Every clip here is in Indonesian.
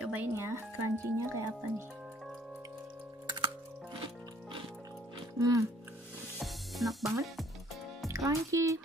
Cobain ya, crunchy-nya kayak apa nih. Enak banget, crunchy.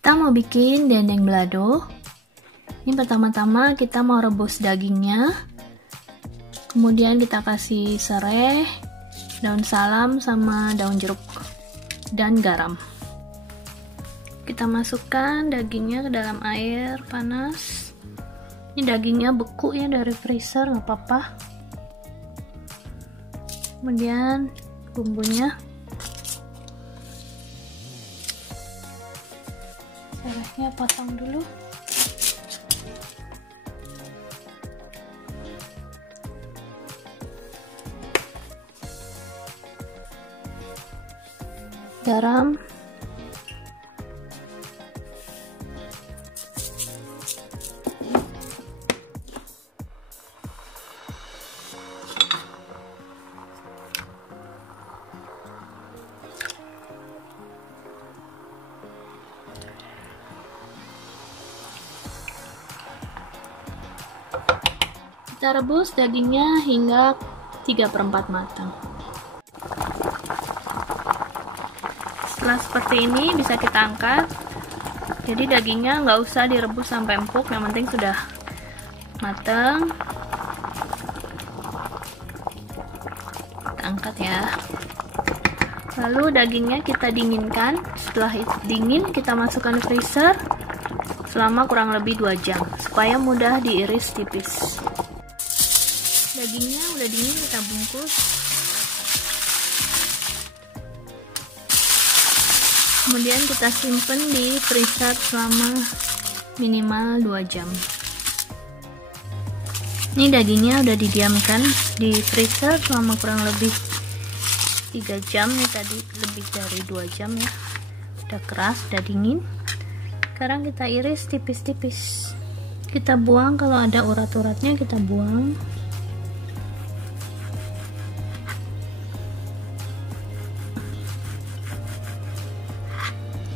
Kita mau bikin dendeng balado. Ini pertama-tama kita mau rebus dagingnya, kemudian kita kasih serai, daun salam sama daun jeruk dan garam. Kita masukkan dagingnya ke dalam air panas. Ini dagingnya beku ya dari freezer, nggak apa-apa. Kemudian bumbunya, serainya potong dulu. Garam, kita rebus dagingnya hingga 3/4 matang. Setelah seperti ini bisa kita angkat. Jadi dagingnya nggak usah direbus sampai empuk, yang penting sudah matang. Kita angkat ya. Lalu dagingnya kita dinginkan. Setelah dingin kita masukkan ke freezer selama kurang lebih 2 jam supaya mudah diiris tipis. Dagingnya udah dingin, kita bungkus. Kemudian kita simpen di freezer selama minimal 2 jam. Ini dagingnya udah didiamkan di freezer selama kurang lebih 3 jam. Ini tadi lebih dari 2 jam ya. Udah keras, udah dingin. Sekarang kita iris tipis-tipis. Kita buang kalau ada urat-uratnya, kita buang.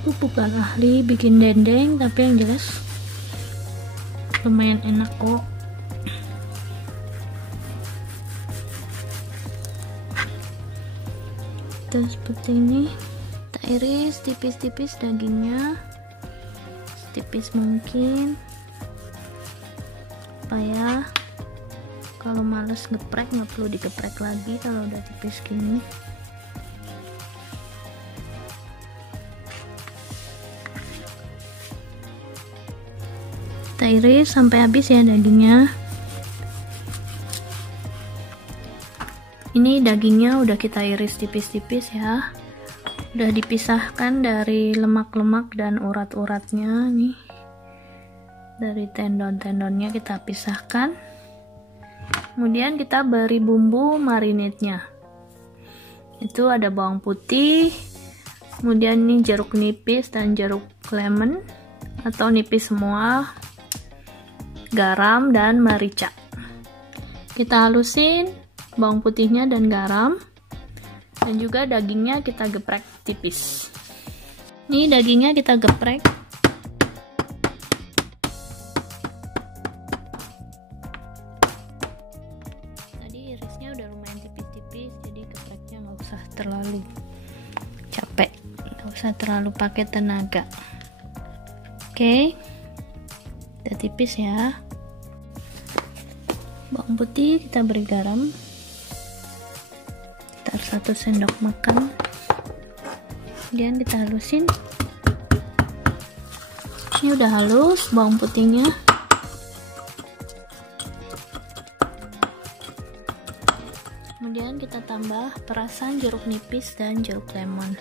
Aku bukan ahli bikin dendeng, tapi yang jelas lumayan enak kok. Kita seperti ini, kita iris tipis-tipis dagingnya, setipis mungkin, supaya kalau males geprek nggak perlu digeprek lagi kalau udah tipis gini. Kita iris sampai habis ya dagingnya. Ini dagingnya udah kita iris tipis-tipis ya. Udah dipisahkan dari lemak-lemak dan urat-uratnya nih. Dari tendon-tendonnya kita pisahkan. Kemudian kita beri bumbu marinade-nya. Itu ada bawang putih, kemudian ini jeruk nipis dan jeruk lemon atau nipis semua, garam dan merica. Kita halusin bawang putihnya dan garam, dan juga dagingnya kita geprek tipis. Ini dagingnya kita geprek. Tadi irisnya udah lumayan tipis-tipis, jadi gepreknya nggak usah terlalu capek, nggak usah terlalu pakai tenaga. Oke, udah tipis ya. Bawang putih kita beri garam sekitar 1 sendok makan, kemudian kita halusin. Ini udah halus bawang putihnya. Kemudian kita tambah perasan jeruk nipis dan jeruk lemon.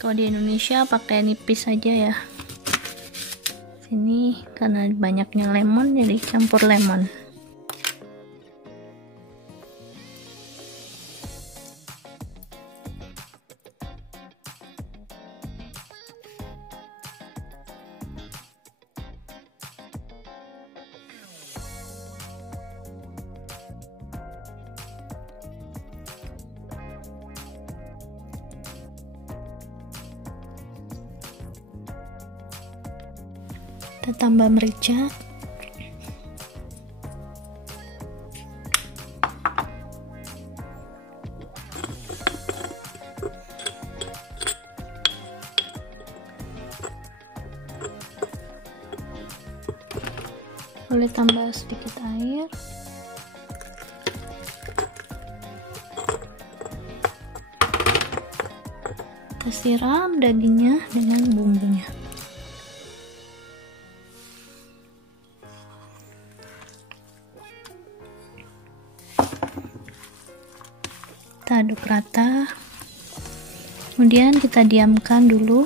Kalau di Indonesia pakai nipis aja ya. Ini karena banyaknya lemon jadi campur lemon. Kita tambah merica. Boleh tambah sedikit air. Kita siram dagingnya dengan bumbunya. Kita aduk rata. Kemudian kita diamkan dulu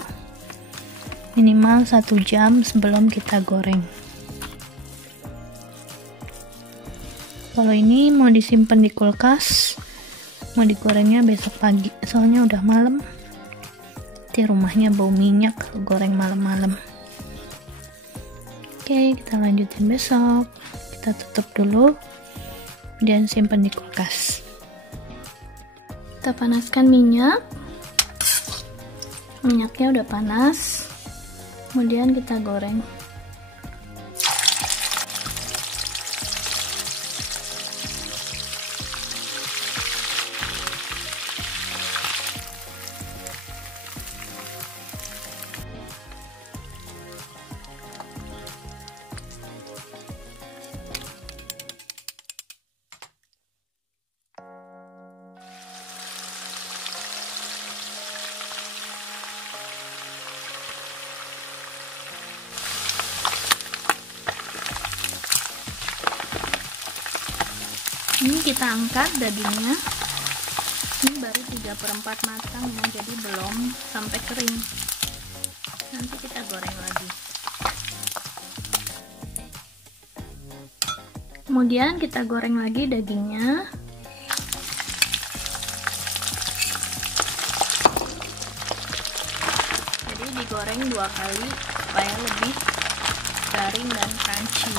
minimal 1 jam sebelum kita goreng. Kalau ini mau disimpan di kulkas, mau digorengnya besok pagi, soalnya udah malam. Nanti rumahnya bau minyak kalau goreng malam-malam. Oke, kita lanjutin besok. Kita tutup dulu, kemudian simpan di kulkas. Kita panaskan minyak. Minyaknya udah panas. Kemudian kita goreng. Ini kita angkat dagingnya. Ini baru 3/4 matang ya, jadi belum sampai kering. Nanti kita goreng lagi. Kemudian kita goreng lagi dagingnya. Jadi digoreng 2 kali supaya lebih garing dan crunchy.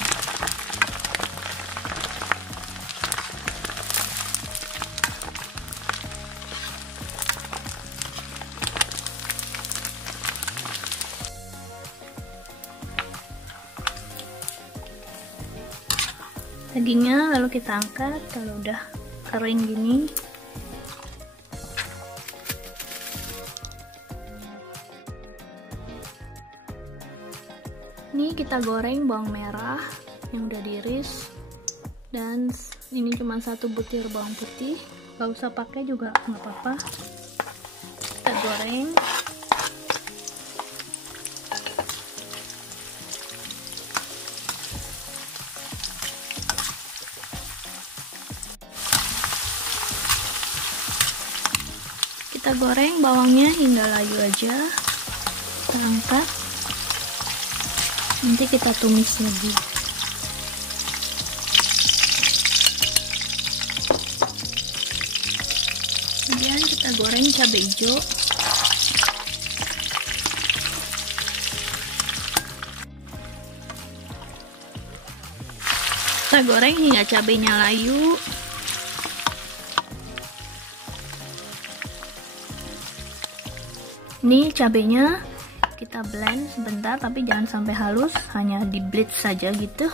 Dagingnya lalu kita angkat kalau udah kering gini. Ini kita goreng bawang merah yang udah diiris, dan ini cuma 1 butir bawang putih, gak usah pakai juga nggak apa-apa. Kita goreng. Kita goreng bawangnya hingga layu aja. Kita angkat. Nanti kita tumis lagi. Kemudian kita goreng cabai hijau. Kita goreng hingga cabainya layu. Ini cabenya kita blend sebentar, tapi jangan sampai halus, hanya di blitz saja gitu,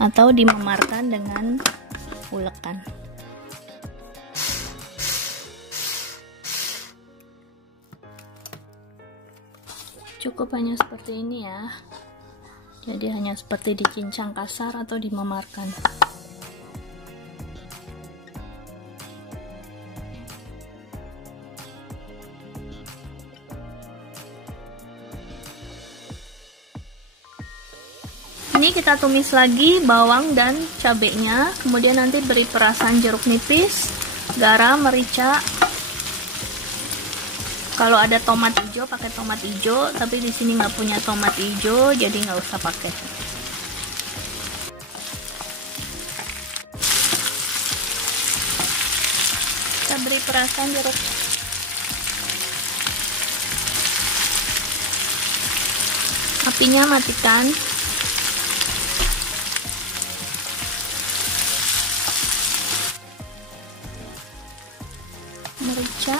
atau dimemarkan dengan ulekan. Cukup hanya seperti ini ya, jadi hanya seperti dicincang kasar atau dimemarkan. Ini kita tumis lagi bawang dan cabenya, kemudian nanti beri perasan jeruk nipis, garam, merica. Kalau ada tomat hijau pakai tomat hijau, tapi di sini nggak punya tomat hijau, jadi nggak usah pakai. Kita beri perasan jeruk. Apinya matikan. Merica,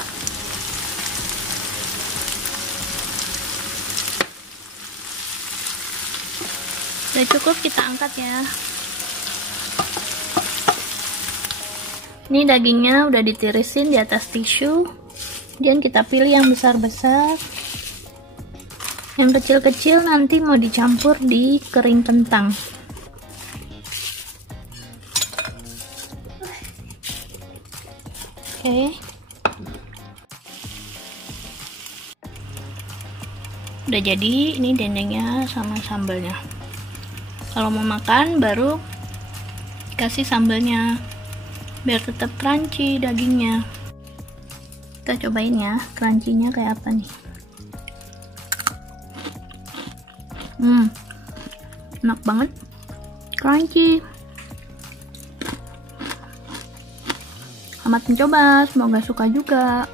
Udah cukup, kita angkat ya. Ini dagingnya udah ditirisin di atas tisu. Kemudian kita pilih yang besar-besar. Yang kecil-kecil nanti mau dicampur di kering kentang. Oke. Udah jadi, ini dendengnya sama sambalnya. Kalau mau makan baru kasih sambalnya biar tetap crunchy dagingnya. Kita cobain ya, crunchy-nya kayak apa nih. Enak banget, crunchy. Selamat mencoba, semoga suka juga.